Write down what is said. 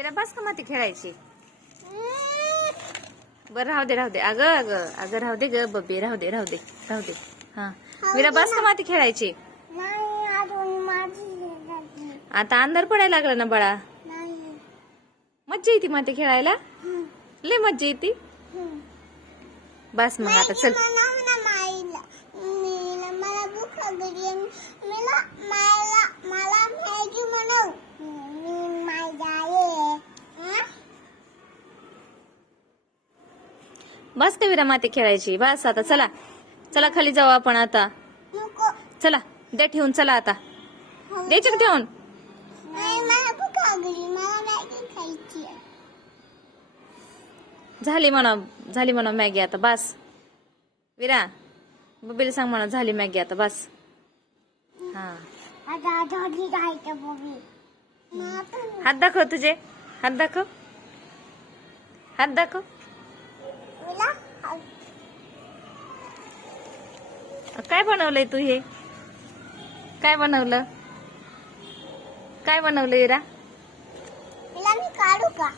विरा बस का माती खेळायची. बर राहू दे अगं अगं अगं राहू दे ग बब्बी, राहू दे हा. विरा बस का माती खेळायची. आता अंधार पडायला लागला ना बाळा. मज्जा येते माती खेळायला, लय मज्जा येते. बस मग आता चल. बस का विरा माती खेळायची. बस आता चला चला खाली जाऊ आपण आता. चला द्या ठेवून, चला आता द्यायचे का ठेवून. झाली म्हणा मॅगी आता बस. विरा बबीला सांग म्हणा झाली मॅगी आता बस. हा हात दाखव तुझे, हात दाखव, हात दाखव. काय बनवलंय तू हे, काय बनवलं, काय बनवलं विरा. काढू का.